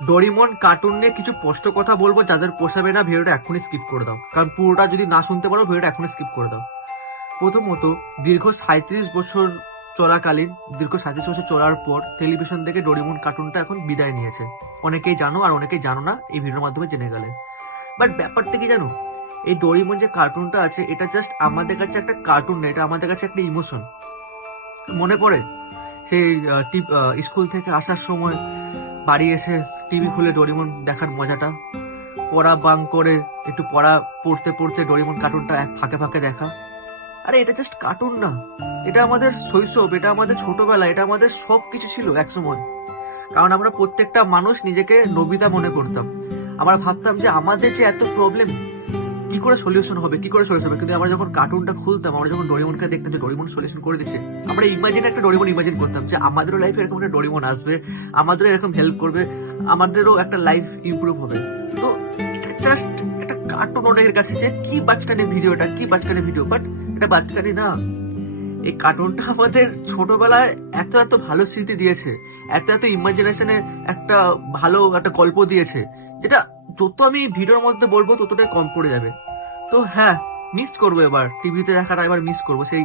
Doraemon cartoon নিয়ে কিছু স্পষ্ট কথা বলবো, যাদের পোষাবে না ভিডিওটা এখনই স্কিপ করে দাও, কারণ পুরোটা যদি না শুনতে পারো ভিডিওটা এখনই স্কিপ করে দাও। প্রথমত, দীর্ঘ 37 বছর চলাকালীন, দীর্ঘ 37 বছর চলার পর টেলিভিশন থেকে ডোরিমন কার্টুনটা এখন বিদায় নিয়েছে। অনেকেই জানো আর অনেকেই জানো না, এই ভিডিওর মাধ্যমে জেনে গেলে। বাট ব্যাপারটা কি জানো, এই ডোরিমন যে কার্টুনটা আছে এটা জাস্ট আমাদের কাছে একটা কার্টুন না, এটা আমাদের কাছে একটা ইমোশন। মনে পড়ে সেই স্কুল থেকে আসার সময় বাড়ি এসে টিভি খুলে ডোরিমন দেখার মজাটা, পড়া বাং করে একটু পড়া পড়তে পড়তে ডোরিমন কার্টুনটা এক ফাঁকে ফাঁকে দেখা। আরে এটা জাস্ট কার্টুন না, এটা আমাদের শৈশব, এটা আমাদের ছোটবেলা, এটা আমাদের সব কিছু ছিল একসময়। কারণ আমরা প্রত্যেকটা মানুষ নিজেকে নবিতা মনে করতাম। আমরা ভাবতাম যে আমাদের যে এত প্রবলেম কি করে সলিউশন হবে, কি করে সলিউশন হবে। কিন্তু আমরা যখন কার্টুনটা খুলতাম, আমরা যখন ডোরিমনকে দেখতাম যে ডোরিমন সলিউশন করে দিচ্ছে, আমরা ইমাজিন একটা ডোরিমন ইমাজিন করতাম যে আমাদেরও লাইফে এরকম একটা ডোরিমন আসবে, আমাদেরও এরকম হেল্প করবে, আমাদেরও একটা লাইফ ইমপ্রুভ হবে। তো এটা জাস্ট একটা কার্টুন অনেকের কাছে যে কি বাচ্চাকানি ভিডিওটা, কি বাচ্চাকানি ভিডিও, বাট এটা বাচ্চাকানি না। এই কার্টুনটা আমাদের ছোটবেলায় এত এত ভালো স্মৃতি দিয়েছে, এত এত ইমাজিনেশনের একটা ভালো একটা গল্প দিয়েছে, যেটা যত আমি ভিডিওর মধ্যে বলবো ততটাই কম পড়ে যাবে। তো হ্যাঁ, মিস করবো এবার টিভিতে দেখাটা, এবার মিস করবো সেই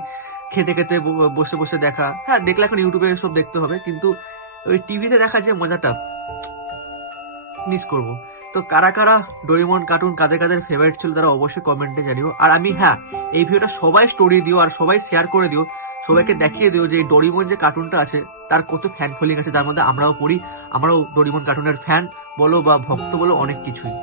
খেতে খেতে বসে বসে দেখা। হ্যাঁ, দেখলে এখন ইউটিউবে সব দেখতে হবে, কিন্তু ওই টিভিতে দেখা যে মজাটা মিস করব। তো কারা কারা ডোরিমন কার্টুন কাদের কাদের ফেভারিট ছিল তারা অবশ্যই কমেন্টে জানিও। আর আমি হ্যাঁ, এই ভিডিওটা সবাই স্টোরি দিও আর সবাই শেয়ার করে দিও, সবাইকে দেখিয়ে দিও যে এই ডোরিমন যে কার্টুনটা আছে তার কত ফ্যান ফলোইং আছে, যার মধ্যে আমরাও পড়ি, আমরাও ডোরিমন কার্টুনের ফ্যান বলো বা ভক্ত বলো, অনেক কিছুই।